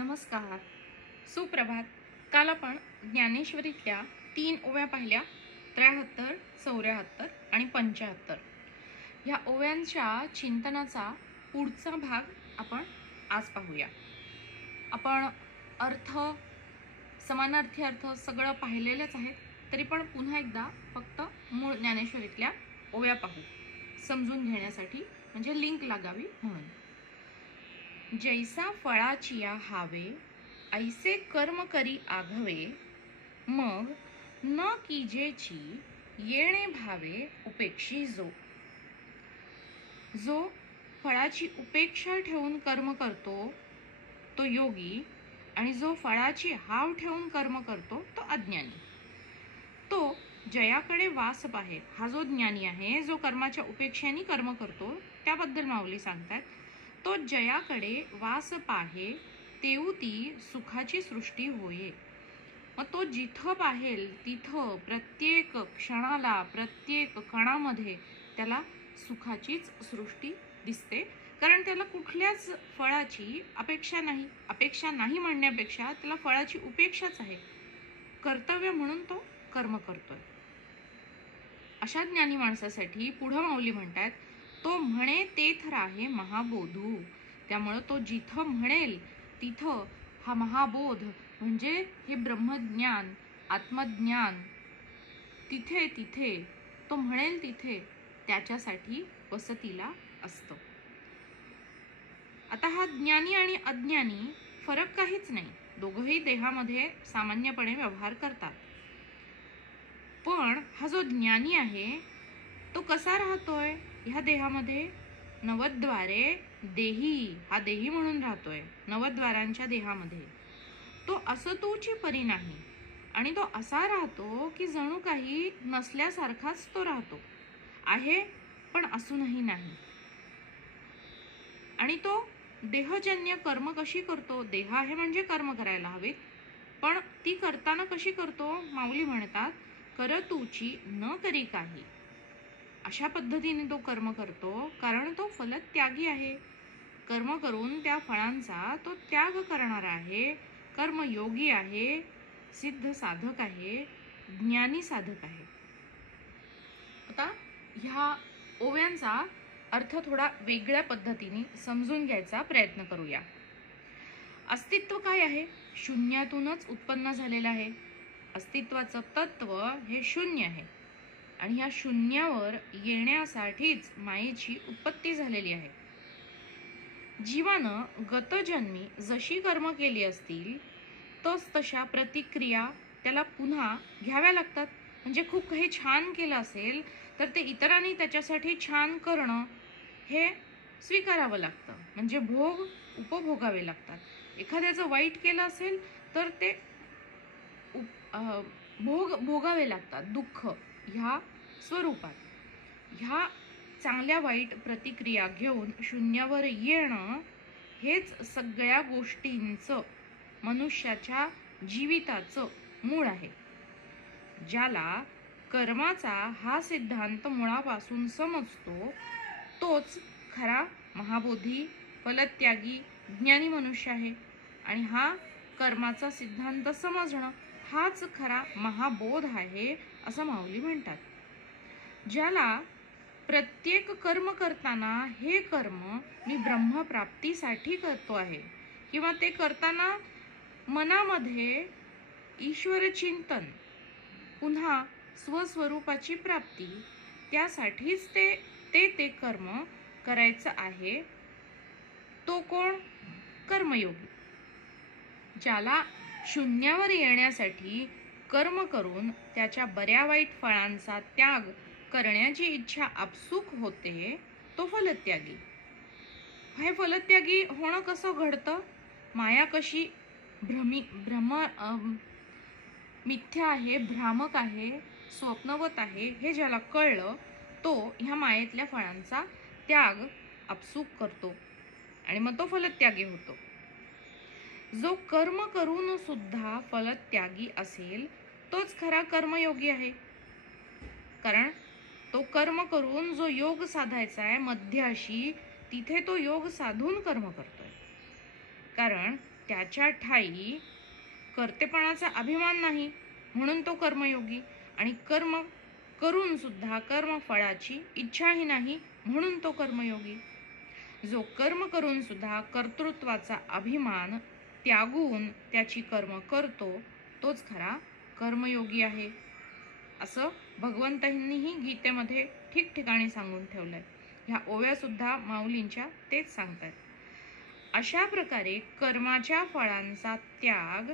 नमस्कार, सुप्रभात. काल आपण ज्ञानेश्वरीतल्या 3 ओव्या पाहिल्या, 73, 74 आणि 75. ह्या ओव्यांच्या चिंतनाचा पुढचा भाग आपण आज पाहूया. आपण अर्थ, समानार्थी अर्थ सगळं पाहिलेलेच आहेत, तरी पण पुन्हा एकदा फक्त मूळ ज्ञानेश्वरीतल्या ओव्या पाहू, समजून घेण्यासाठी, म्हणजे लिंक लागावी म्हणून. जैसा फळाचिया हावे, ऐसे कर्म करी आघवे, मग न कीजेची येणे भावे उपेक्षी जो. जो फळाची उपेक्षा ठेवून कर्म करतो तो योगी, आणि जो फळाची हाव ठेवून कर्म करतो तो अज्ञानी. तो जयाकडे वास पाहे, हा जो ज्ञानी आहे, जो कर्माच्या उपेक्षेने कर्म करतो, त्याबद्दल माऊली सांगतात. तो जयाकडे वास पाहे, तेऊ ती सुखाची सृष्टी होये. मग तो जिथं पाहेल तिथं प्रत्येक क्षणाला, प्रत्येक कणामध्ये त्याला सुखाचीच सृष्टी दिसते, कारण त्याला कुठल्याच फळाची अपेक्षा नाही. अपेक्षा नाही म्हणण्यापेक्षा त्याला फळाची उपेक्षाच आहे. कर्तव्य म्हणून तो कर्म करतोय. अशा ज्ञानी माणसासाठी पुढं माऊली म्हणतात, तो म्हणे तेथ राहे महाबोधू. त्यामुळं तो जिथं म्हणेल तिथं हा महाबोध, म्हणजे हे ब्रह्मज्ञान, आत्मज्ञान, तिथे तिथे तो म्हणेल तिथे त्याच्यासाठी वसतीला असतं. आता हा ज्ञानी आणि अज्ञानी फरक काहीच नाही, दोघंही देहामध्ये सामान्यपणे व्यवहार करतात. पण हा जो ज्ञानी आहे तो कसा राहतोय ह्या देहामध्ये? नवद्वारे देही, हा देही म्हणून राहतोय नवद्वारांच्या देहामध्ये. तो असतोची परी नाही, आणि तो असा राहतो की जणू काही नसल्यासारखाच तो राहतो. आहे पण असूनही नाही. आणि तो देहजन्य कर्म कशी करतो? देह आहे म्हणजे कर्म करायला हवेत, पण ती करताना कशी करतो? माऊली म्हणतात, करतूची न करी काही. अशा पद्धतीने तो कर्म करतो, कारण तो फलत्यागी आहे. कर्म करून त्या फळांचा तो त्याग करणारा आहे, कर्मयोगी आहे, सिद्ध साधक आहे, ज्ञानी साधक आहे. आता ह्या ओव्यांचा अर्थ थोडा वेगळ्या पद्धतीने समजून घ्यायचा प्रयत्न करूया. अस्तित्व काय आहे? शून्यातूनच उत्पन्न झालेलं आहे. अस्तित्वाचं तत्व हे शून्य आहे, आणि ह्या शून्यावर येण्यासाठीच मायेची उत्पत्ती झालेली आहे. जीवानं गतजन्मी जशी कर्म केली असतील तशा प्रतिक्रिया त्याला पुन्हा घ्याव्या लागतात. म्हणजे खूप काही छान केलं असेल तर ते इतरांनी त्याच्यासाठी छान करणं हे स्वीकारावं लागतं, म्हणजे भोग उपभोगावे लागतात. एखाद्याचं वाईट केलं असेल तर ते भोग भोगावे लागतात, दुःख ह्या स्वरूपात. ह्या चांगल्या वाईट प्रतिक्रिया घेऊन शून्यावर येणं हेच सगळ्या गोष्टींचं, मनुष्याच्या जीविताचं मूळ आहे. ज्याला कर्माचा हा सिद्धांत मुळापासून समजतो तोच खरा महाबोधी, फलत्यागी, ज्ञानी मनुष्य आहे. आणि हा कर्माचा सिद्धांत समजणं हाच खरा महाबोध आहे असं माऊली म्हणतात. ज्याला प्रत्येक कर्म करताना हे कर्म मी ब्रह्मप्राप्तीसाठी करतो आहे, किंवा ते करताना मनामध्ये ईश्वर चिंतन, पुन्हा स्वस्वरूपाची प्राप्ती, त्यासाठीच ते कर्म करायचं आहे, तो कोण? कर्मयोगी. ज्याला शून्यावर येण्यासाठी कर्म करून त्याच्या बऱ्या वाईट फळांचा त्याग करण्याची इच्छा आपसूक होते तो फलत्यागी. हे फलत्यागी होणं कसं घडतं? माया कशी मिथ्या आहे, भ्रामक आहे, स्वप्नवत आहे, हे ज्याला कळलं तो ह्या मायेतल्या फळांचा त्याग आपसूक करतो, आणि मग तो फलत्यागी होतो. जो कर्म करून सुद्धा फलत्यागी असेल तोच खरा कर्मयोगी आहे, कारण तो कर्म करून जो योग साधायचा आहे मध्याशी, तिथे तो योग साधून कर्म करतोय. कारण त्याच्या ठाई कर्तेपणाचा अभिमान नाही म्हणून तो कर्मयोगी, आणि कर्म करून सुद्धा कर्मफळाची इच्छाही नाही म्हणून तो कर्मयोगी. जो कर्म करून सुद्धा कर्तृत्वाचा अभिमान त्यागून त्याची कर्म करतो तोच खरा कर्मयोगी आहे, असं भगवंतांनीही गीतेमध्ये ठिकठिकाणी सांगून ठेवलंय. ह्या ओव्या सुद्धा माऊलींच्या तेच सांगतात. अशा प्रकारे कर्माच्या फळांचा त्याग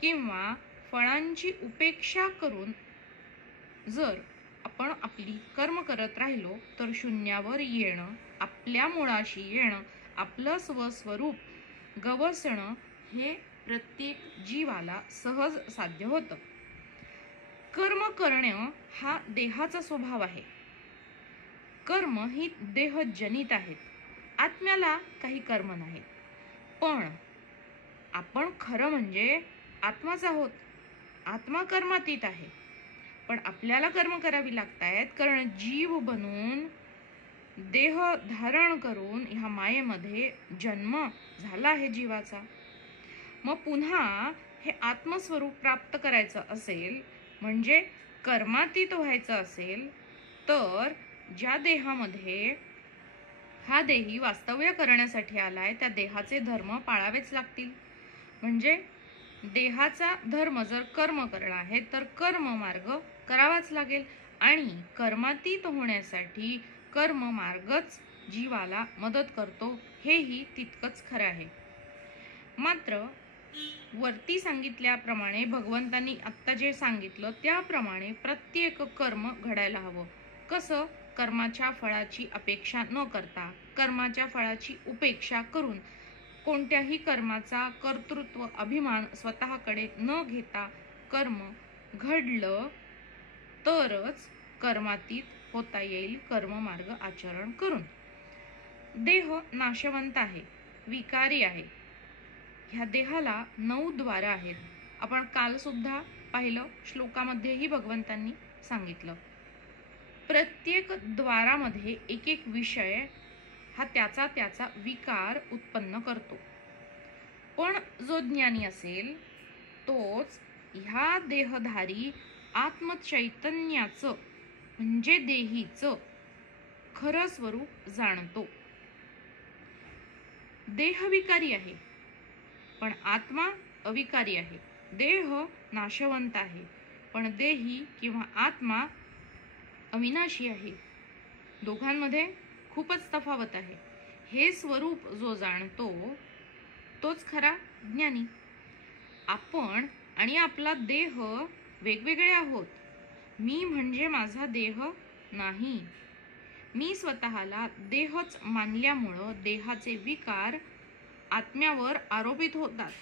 किंवा फळांची उपेक्षा करून जर आपण आपली कर्म करत राहिलो तर शून्यावर येणं, आपल्या मुळाशी येणं, आपलं स्वस्वरूप गवसणं हे प्रत्येक जीवाला सहज साध्य होतं. कर्म करणं हा देहाचा स्वभाव आहे. कर्म ही देहजनित आहेत. आत्म्याला काही कर्म नाहीत. पण आपण खरं म्हणजे आत्माच आहोत. आत्मा कर्मातीत आहे. पण आपल्याला कर्म करावी लागतायत, कारण जीव बनून देह धारण करून ह्या मायेमध्ये जन्म झाला आहे जीवाचा. मग पुन्हा हे आत्मस्वरूप प्राप्त करायचं असेल, म्हणजे कर्मातीत व्हायचं असेल, तर ज्या देहामध्ये हा देही वास्तव्य करण्यासाठी आलाय त्या देहाचे धर्म पाळावेच लागतील. म्हणजे देहाचा धर्म जर कर्म करणं आहे तर कर्म मार्ग करावाच लागेल, आणि कर्मातीत होण्यासाठी कर्म मार्गच जीवाला मदत करतो, हेही तितकंच खरं आहे. मात्र वरती सांगितल्याप्रमाणे भगवंतांनी आत्ता जे सांगितलं त्याप्रमाणे प्रत्येक कर्म घडायला हवं. कसं? कर्माच्या फळाची अपेक्षा न करता, कर्माच्या फळाची उपेक्षा करून, कोणत्याही कर्माचा कर्तृत्व अभिमान स्वतःकडे न घेता कर्म घडलं तरच कर्मातीत होता येईल कर्ममार्ग आचरण करून. देह नाशवंत आहे, विकारी आहे. ह्या देहाला 9 द्वार आहेत. आपण काल सुद्धा पाहिलं, श्लोकामध्येही भगवंतांनी सांगितलं. प्रत्येक द्वारामध्ये एक एक विषय हा त्याचा त्याचा विकार उत्पन्न करतो. पण जो ज्ञानी असेल तोच ह्या देहधारी आत्मचैतन्याचं म्हणजे देहीचं खरं स्वरूप जाणतो. देह विकारी आहे पण आत्मा अविकारी आहे. देह नाशवंत आहे पण देही किंवा आत्मा अविनाशी आहे. दोघांमध्ये खूपच तफावत आहे. हे स्वरूप जो जाणतो तोच खरा ज्ञानी. आपण आणि आपला देह वेगवेगळे आहोत. मी म्हणजे माझा देह नाही. मी स्वतःला देहच मानल्यामुळं देहाचे विकार आत्म्यावर आरोपित होतात.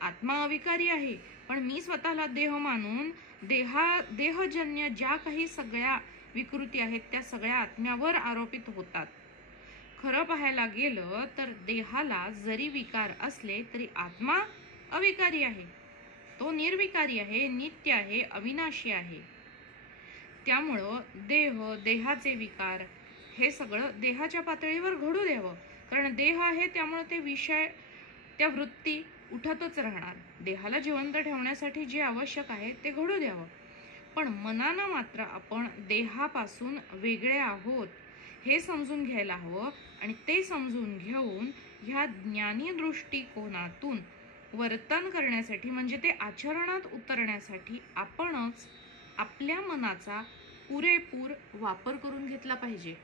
आत्मा अविकारी आहे पण मी स्वतःला देह मानून देहजन्य ज्या काही सगळ्या विकृती आहेत त्या सगळ्या आत्म्यावर आरोपित होतात. खरं पाहायला गेलं तर देहाला जरी विकार असले तरी आत्मा अविकारी आहे. तो निर्विकारी आहे, नित्य आहे, अविनाशी आहे. त्यामुळं देहाचे विकार हे सगळं देहाच्या पातळीवर घडू द्यावं. कारण देह आहे त्यामुळे ते विषय, त्या वृत्ती उठतच राहणार. देहाला जिवंत ठेवण्यासाठी जे आवश्यक आहे ते घडू द्यावं. पण मनानं मात्र आपण देहापासून वेगळे आहोत हे समजून घ्यायला हवं, आणि ते समजून घेऊन ह्या ज्ञानी दृष्टिकोनातून वर्तन करण्यासाठी, म्हणजे ते आचरणात उतरण्यासाठी आपणच आपल्या मनाचा पुरेपूर वापर करून घेतला पाहिजे.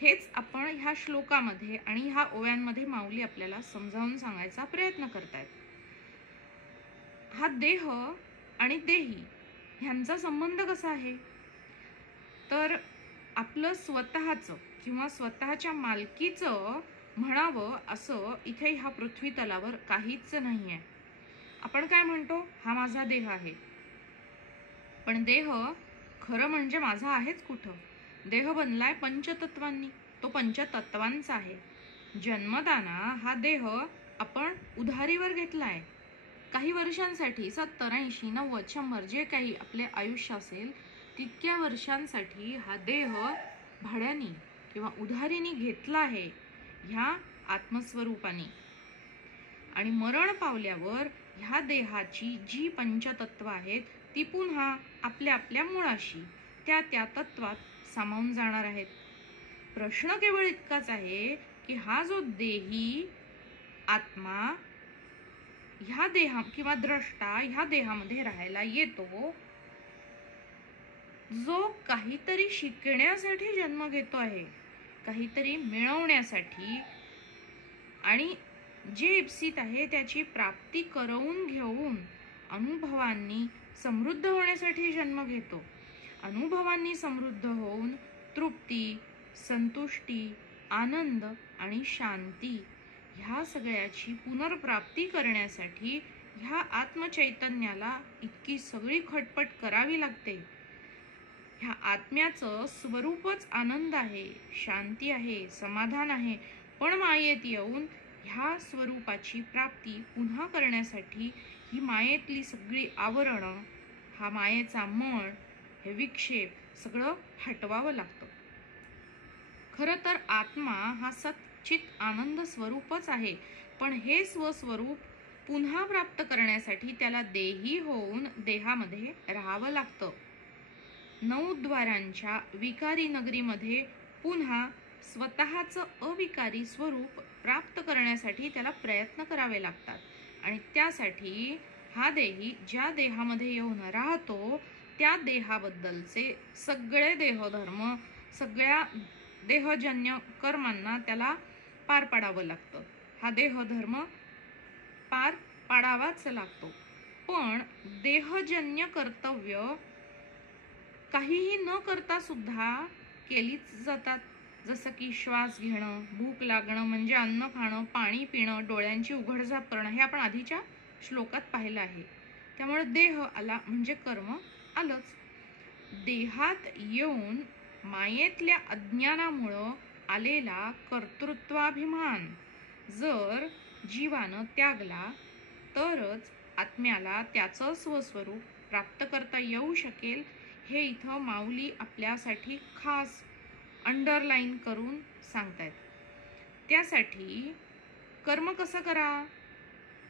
हेच आपण ह्या श्लोकामध्ये आणि ह्या ओव्यांमध्ये माऊली आपल्याला समजावून सांगायचा प्रयत्न करतायत. हा देह आणि देही ह्यांचा संबंध कसा आहे? तर आपलं स्वतःचं किंवा स्वतःच्या मालकीचं म्हणावं असं इथे ह्या पृथ्वी तलावर काहीच नाही आहे. आपण काय म्हणतो? हा माझा देह आहे. पण देह खरं म्हणजे माझा आहेच कुठं? देह बनलाय पंचतत्वांनी. तो पंचतत्वांचा आहे. जन्मताना हा देह आपण उधारीवर घेतलाय. काही वर्षांसाठी 70, 80, 90, 100 जे काही आपले आयुष्य असेल तितक्या वर्षांसाठी हा देह भाड्याने किंवा उधारीने घेतला आहे ह्या आत्मस्वरूपाने. आणि मरण पावल्यावर ह्या देहाची जी पंचतत्व आहेत ती पुन्हा आपल्या आपल्या मुळाशी त्या त्या तत्वात सामावून जाणार आहेत. प्रश्न केवळ इतकाच आहे की हा जो देही आत्मा ह्या देहा किंवा द्रष्टा ह्या देहामध्ये राहायला येतो, जो काहीतरी शिकण्यासाठी जन्म घेतो आहे, काहीतरी मिळवण्यासाठी, आणि जे इप्सित आहे त्याची प्राप्ती करवून घेऊन अनुभवांनी समृद्ध होण्यासाठी जन्म घेतो. अनुभवांनी समृद्ध होऊन तृप्ती, संतुष्टी, आनंद आणि शांती ह्या सगळ्याची पुनर्प्राप्ती करण्यासाठी ह्या आत्मचैतन्याला इतकी सगळी खटपट करावी लागते. ह्या आत्म्याचं स्वरूपच आनंद आहे, शांती आहे, समाधान आहे. पण मायेत येऊन ह्या स्वरूपाची प्राप्ती पुन्हा करण्यासाठी ही मायेतली सगळी आवरणं, हा मायेचा मळ, हे विक्षेप सगळं हटवावं लागतं. खरं तर आत्मा हा सच्चित आनंद स्वरूपच आहे, पण हे स्वस्वरूप पुन्हा प्राप्त करण्यासाठी त्याला देही होऊन देहामध्ये राहावं लागतं. 9 द्वारांच्या विकारी नगरीमध्ये पुन्हा स्वतःचं अविकारी स्वरूप प्राप्त करण्यासाठी त्याला प्रयत्न करावे लागतात. आणि त्यासाठी हा देही ज्या देहामध्ये येऊन राहतो त्या देहाबद्दलचे सगळे देहधर्म, सगळ्या देहजन्य कर्मांना त्याला पार पाडावं लागतं. हा देहधर्म पार पाडावाच लागतो. पण देहजन्य कर्तव्य काहीही न करता सुद्धा केलीच जातात. जसं की श्वास घेणं, भूक लागणं म्हणजे अन्न खाणं, पाणी पिणं, डोळ्यांची उघडझाप करणं, हे आपण आधीच्या श्लोकात पाहिलं आहे. त्यामुळे देह आला म्हणजे कर्म आलंच. देहात येऊन मायेतल्या अज्ञानामुळं आलेला कर्तृत्वाभिमान जर जीवानं त्यागला तरच आत्म्याला त्याचं स्वस्वरूप प्राप्त करता येऊ शकेल. हे इथं माऊली आपल्यासाठी खास अंडरलाईन करून सांगतायत. त्यासाठी कर्म कसं करा?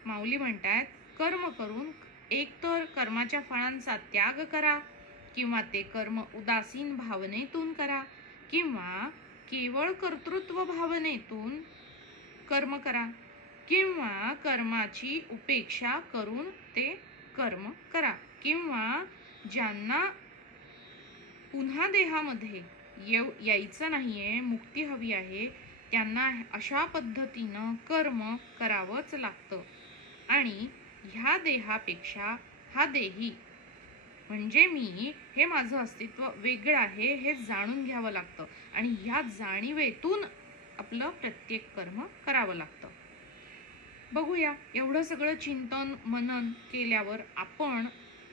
माऊली म्हणतायत कर्म करून एकतर कर्माच्या फळांचा त्याग करा, किंवा ते कर्म उदासीन भावनेतून करा, किंवा केवळ कर्तृत्व भावनेतून कर्म करा, किंवा कर्माची उपेक्षा करून ते कर्म करा, किंवा ज्यांना पुन्हा देहामध्ये यायचं नाहीये, मुक्ती हवी आहे, त्यांना अशा पद्धतीनं कर्म करावंच लागतं. आणि ह्या देहापेक्षा हा देही म्हणजे मी, हे माझं अस्तित्व वेगळं आहे हे जाणून घ्यावं लागतं. आणि ह्या जाणीवेतून आपलं प्रत्येक कर्म करावं लागतं. बघूया, एवढं सगळं चिंतन मनन केल्यावर आपण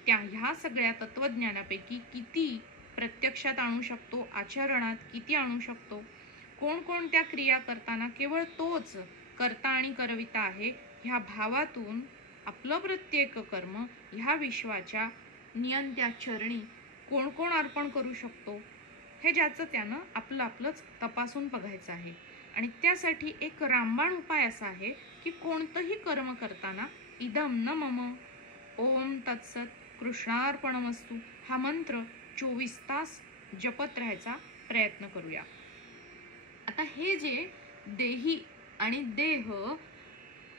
ह्या सगळ्या तत्वज्ञानापैकी किती प्रत्यक्षात आणू शकतो, आचरणात किती आणू शकतो, कोणकोणत्या क्रिया करताना केवळ तोच कर्ता आणि करविता आहे ह्या भावातून आपलं प्रत्येक कर्म ह्या विश्वाच्या नियंत्या चरणी कोण कोण अर्पण करू शकतो, हे ज्याचं त्यानं आपलंच तपासून बघायचं आहे. आणि त्यासाठी एक रामबाण उपाय असा आहे की कोणतंही कर्म करताना इदम न मम, ओम तत्सत, कृष्णार्पणमस्तु हा मंत्र 24 तास जपत राहायचा प्रयत्न करूया. आता हे जे देही आणि देह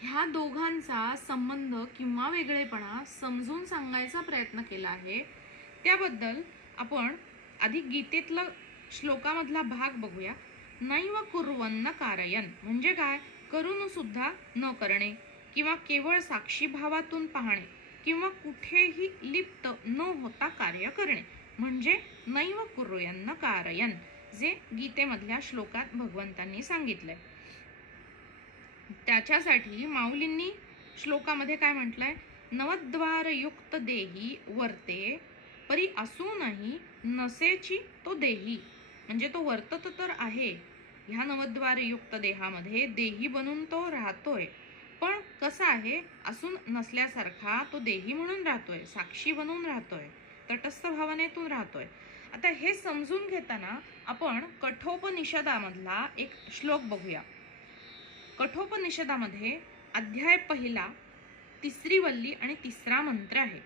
ह्या दोघांचा संबंध किंवा वेगळेपणा समजून सांगायचा प्रयत्न केला आहे, त्याबद्दल आपण आधी गीतेतलं श्लोकामधला भाग बघूया. नैव कुर्वन्न कारयन म्हणजे काय? करून सुद्धा न करणे, किंवा केवळ साक्षी भावातून पाहणे, किंवा कुठेही लिप्त न होता कार्य करणे म्हणजे नैव कुर्वन्न कारयन, जे गीतेमधल्या श्लोकात भगवंतांनी सांगितलंय. त्याच्यासाठी माऊलींनी श्लोकामध्ये काय म्हटलंय? नवद्वारयुक्त देही वर्ते परी असूनही नसेची तो देही, म्हणजे तो वर्तत तर आहे ह्या नवद्वारयुक्त देहामध्ये, देही बनून तो राहतोय, पण कसा आहे? असून नसल्यासारखा तो देही म्हणून राहतोय, साक्षी बनून राहतोय, तटस्थ भावनेतून राहतोय. आता हे समजून घेताना आपण कठोपनिषदामधला एक श्लोक बघूया. कठोपनिषदामध्ये अध्याय पहिला, तिसरी वल्ली आणि तिसरा मंत्र आहे.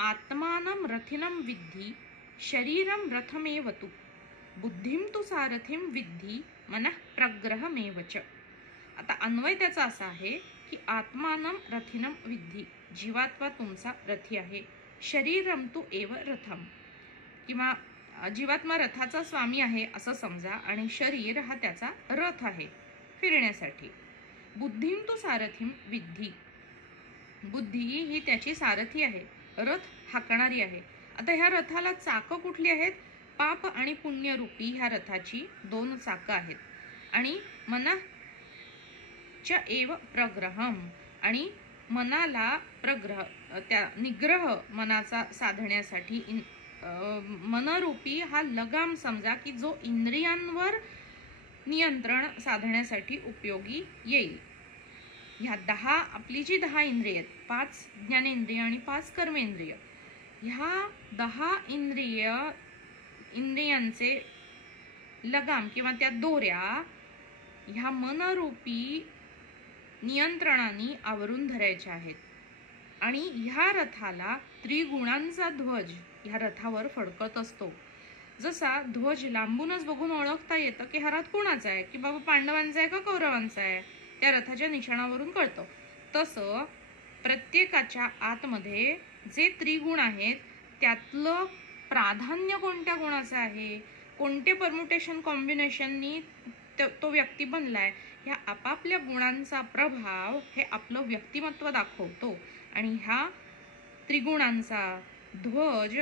आत्मानं रथिनं विद्धि शरीरं रथमेव तु बुद्धिं तु सारथिं विद्धि मनः प्रग्रहमेव च. आता अन्वय त्याचा असा आहे की आत्मानं रथिनं विद्धि, जीवात्मा तुमचा रथी आहे. शरीरम तु एव रथम, किंवा जीवात्मा रथाचा स्वामी आहे असं समजा, आणि शरीर हा त्याचा रथ आहे फिरण्यासाठी. बुद्धिं तु सारथिं विद्धि, बुद्धी ही त्याची सारथी आहे, रथ हाकणारी आहे. आता ह्या रथाला चाकं कुठली आहेत? पाप आणि पुण्य रूपी ह्या रथाची 2 चाकं आहेत. आणि मनाच्या एव प्रग्रहम, आणि मनाला प्रग्रह, त्या निग्रह मनाचा साधण्यासाठी मनरूपी हा लगाम समजा की जो इंद्रियांवर नियंत्रण साधण्यासाठी उपयोगी येईल. ह्या 10 आपली जी 10 इंद्रिय आहेत, 5 ज्ञानेंद्रिय आणि 5 कर्मेंद्रिय, ह्या 10 इंद्रियांचे लगाम किंवा त्या दोऱ्या ह्या मनरूपी नियंत्रणाने आवरून धरायच्या आहेत. आणि ह्या रथाला त्रिगुणांचा ध्वज ह्या रथावर फडकत असतो. जसा ध्वज लांबूनच बघून ओळखता येतं की हा रथ कोणाचा आहे, की बाबा पांडवांचा आहे का कौरवांचा आहे, त्या रथाच्या निशाणावरून कळतं. तसं प्रत्येकाच्या आतमध्ये जे त्रिगुण आहेत त्यातलं प्राधान्य कोणत्या गुणाचं आहे, कोणते परम्युटेशन कॉम्बिनेशननी तो व्यक्ती बनलाय, ह्या आपापल्या गुणांचा प्रभाव हे आपलं व्यक्तिमत्व दाखवतो. आणि ह्या त्रिगुणांचा ध्वज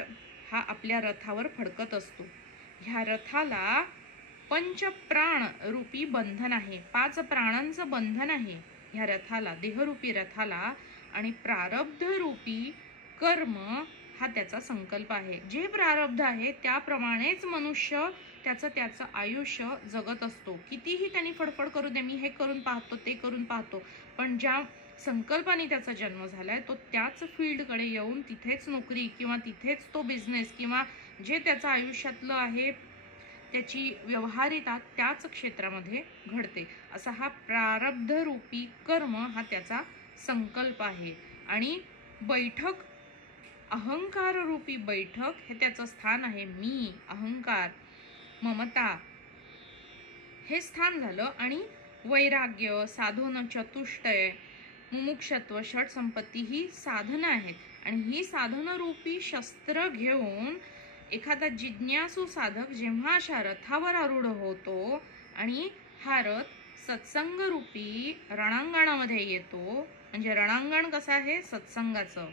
हा आपल्या रथावर फडकत असतो. ह्या रथाला पंचप्राण रूपी बंधन आहे, 5 प्राणांचं बंधन आहे ह्या रथाला, देहरूपी रथाला. आणि प्रारब्ध रूपी कर्म हा त्याचा संकल्प आहे. जे प्रारब्ध आहे त्याप्रमाणेच मनुष्य त्याचं आयुष्य जगत असतो. कितीही त्यांनी फडफड करू दे, मी हे करून पाहतो ते करून पाहतो, पण ज्या संकल्पाने त्याचा जन्म झालाय तो त्याच फील्डकडे येऊन तिथेच नोकरी किंवा तिथेच तो बिझनेस किंवा जे त्याचं आयुष्यातलं आहे त्याची व्यवहारिता त्याच क्षेत्रामध्ये घडते. असा हा प्रारब्ध रूपी कर्म हा त्याचा संकल्प आहे. आणि बैठक, अहंकार रूपी बैठक हे त्याचं स्थान आहे. मी, अहंकार, ममता हे स्थान झालं. आणि वैराग्य, साधन, चतुष्टय, मुमुक्षत्व, षट संपत्ती ही साधनं आहेत. आणि ही साधन रूपी शस्त्र घेऊन एखादा जिज्ञासू साधक जेव्हा अशा रथावर आरूढ होतो आणि हा रथ सत्संग रूपी रणांगणामध्ये येतो, म्हणजे रणांगण कसं आहे? सत्संगाचं.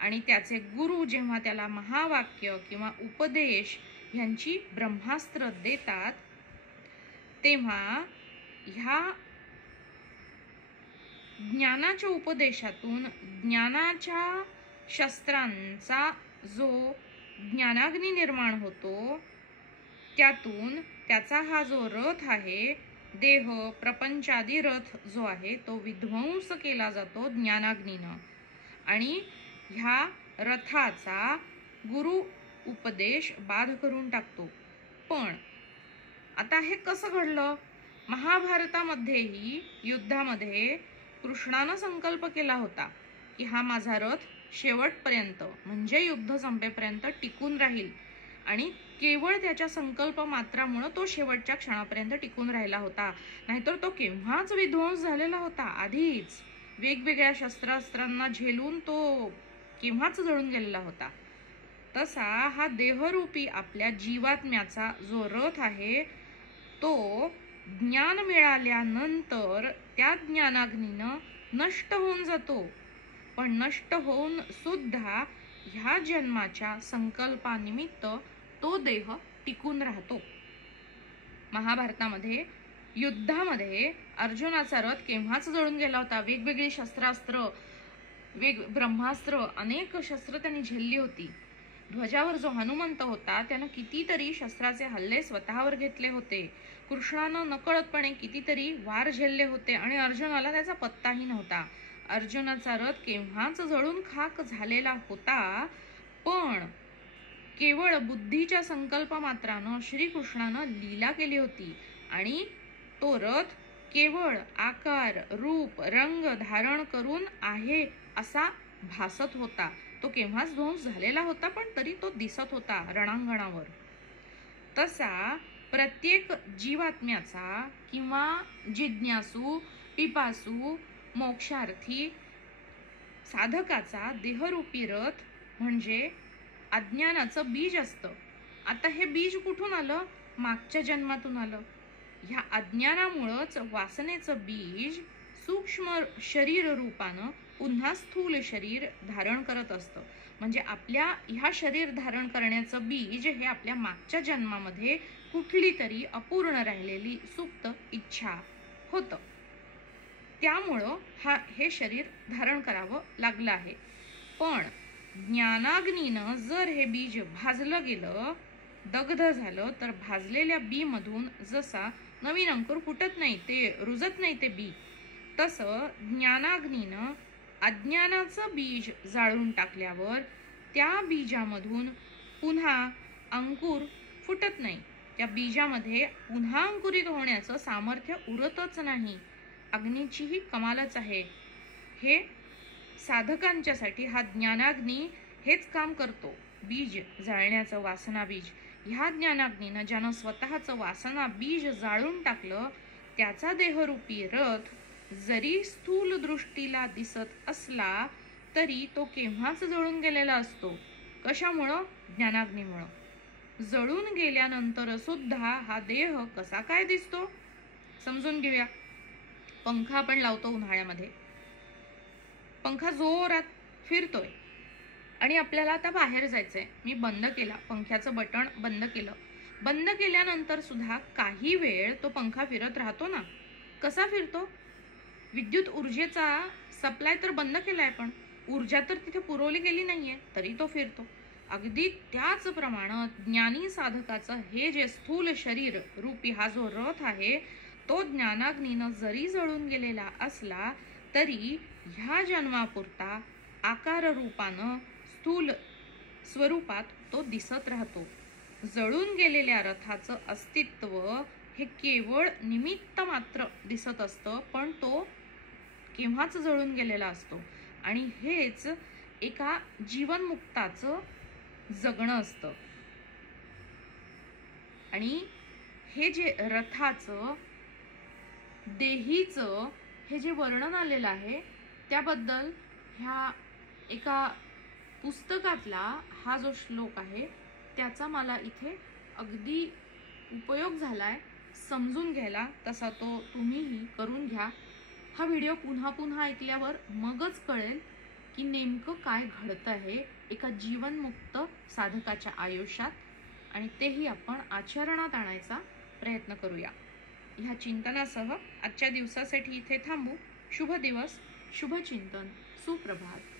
आणि त्याचे गुरु जेव्हा त्याला महावाक्य किंवा उपदेश ह्यांची ब्रह्मास्त्र देतात, तेव्हा ह्या ज्ञानाच्या उपदेशातून ज्ञानाच्या शस्त्रांचा जो ज्ञानाग्नी निर्माण होतो, त्यातून त्याचा हा जो रथ आहे, देह प्रपंचादी रथ जो आहे तो विध्वंस केला जातो ज्ञानाग्नीनं. आणि ह्या रथाचा गुरु उपदेश बाध करून टाकतो. पण आता हे कसं घडलं? महाभारतामध्येही युद्धामध्ये कृष्णानं संकल्प केला होता की हा माझा रथ शेवटपर्यंत म्हणजे युद्ध संपेपर्यंत टिकून राहील. आणि केवळ त्याच्या संकल्प मात्रामुळे तो शेवटच्या क्षणापर्यंत टिकून राहिला होता, नाहीतर तो केव्हाच विध्वंस झालेला होता. आधीच वेगवेगळ्या शस्त्रास्त्रांना झेलून तो केव्हाच जळून गेलेला होता. तसा हा देहरूपी आपल्या जीवात्म्याचा जो रथ आहे तो ज्ञान मिळाल्यानंतर त्या ज्ञानाग्नीनं नष्ट होऊन जातो. पण नष्ट होऊन सुद्धा ह्या जन्माच्या संकल्पानिमित्त तो देह टिकून राहतो. महाभारतामध्ये युद्धामध्ये अर्जुनाचा रथ केव्हाच जळून गेला होता. वेगवेगळी शस्त्रास्त्र, ब्रह्मास्त्र, अनेक शस्त्र त्यांनी झेलली होती. ध्वजावर जो हनुमंत होता त्यानं कितीतरी शस्त्राचे हल्ले स्वतःवर घेतले होते. कृष्णानं नकळतपणे कितीतरी वार झेलले होते आणि अर्जुनाला त्याचा पत्ताही नव्हता. अर्जुनाचा रथ केव्हाच जळून खाक झालेला होता, पण केवळ बुद्धीच्या संकल्प मात्रानं श्रीकृष्णानं लीला केली होती आणि तो रथ केवळ आकार, रूप, रंग धारण करून आहे असा भासत होता. तो केव्हाच ध्वंस झालेला होता, पण तरी तो दिसत होता रणांगणावर. तसा प्रत्येक जीवात्म्याचा किंवा जिज्ञासू, पिपासू, मोक्षार्थी साधकाचा देहरूपी रथ म्हणजे अज्ञानाचं बीज असतं. आता हे बीज कुठून आलं? मागच्या जन्मातून आलं. ह्या अज्ञानामुळंच वासनेचं बीज सूक्ष्म शरीर रूपानं पुन्हा स्थूल शरीर धारण करत असतं. म्हणजे आपल्या ह्या शरीर धारण करण्याचं बीज हे आपल्या मागच्या जन्मामध्ये कुठली तरी अपूर्ण राहिलेली सुप्त इच्छा होतं. त्यामुळं हे शरीर धारण करावं लागलं आहे. पण ज्ञानाग्नीनं जर हे बीज भाजलं गेलं, दग्ध झालं, तर भाजलेल्या बी मधून जसा नवीन अंकुर फुटत नाही, ते रुजत नाही ते बी, तसं ज्ञानाग्नीनं अज्ञानाचं बीज जाळून टाकल्यावर त्या बीजामधून पुन्हा अंकुर फुटत नाही. त्या बीजामध्ये पुन्हा अंकुरित होण्याचं सामर्थ्य उरतच नाही. अग्नीचीही कमालच आहे. हे साधकांच्यासाठी हा ज्ञानाग्नी हेच काम करतो, बीज जाळण्याचं, वासना बीज. ह्या ज्ञानाग्नीनं ज्यानं स्वतःचं वासना बीज जाळून टाकलं, त्याचा देहरूपी रथ जरी स्थूल दृष्टीला दिसत असला तरी तो केव्हाच जळून गेलेला असतो. कशामुळं? ज्ञानाग्नीमुळं. जळून गेल्यानंतर सुद्धा हा देह कसा काय दिसतो समजून घेऊया. पंखा आपण लावतो उन्हाळ्यामध्ये, पंखा जोरात फिरतोय आणि आपल्याला आता बाहेर जायचंय. मी बंद केला, पंख्याचं बटण बंद केलं. बंद केल्यानंतर सुद्धा काही वेळ तो पंखा फिरत राहतो ना. कसा फिरतो? विद्युत ऊर्जेचा सप्लाय तर बंद केलाय, पण ऊर्जा तर तिथे पुरवली गेली नाहीये, तरी तो फिरतो. अगदी त्याच प्रमाणात ज्ञानी साधकाचं हे जे स्थूल शरीर रूपी हा जो रथ आहे, तो ज्ञानाग्नीनं जरी जळून गेलेला असला तरी ह्या जन्मापुरता आकार रूपानं स्थूल स्वरूपात तो दिसत राहतो. जळून गेलेल्या रथाचं अस्तित्व हे केवळ निमित्त मात्र दिसत असतं, पण तो केव्हाच जळून गेलेला असतो. आणि हेच एका जीवनमुक्ताचं जगणं असतं. आणि हे जे रथाचं देहीचं हे जे वर्णन आलेलं आहे, त्याबद्दल ह्या एका पुस्तकातला हा जो श्लोक आहे त्याचा मला इथे अगदी उपयोग झालाय समजून घ्यायला. तसा तो तुम्हीही करून घ्या. हा व्हिडिओ पुन्हा पुन्हा ऐकल्यावर मगच कळेल की नेमकं काय घडतं आहे एका जीवनमुक्त साधकाच्या आयुष्यात, आणि तेही आपण आचरणात आणायचा प्रयत्न करूया. ह्या चिंतनासह आजच्या दिवसासाठी इथे थांबू. शुभ दिवस, शुभ चिंतन, सुप्रभात.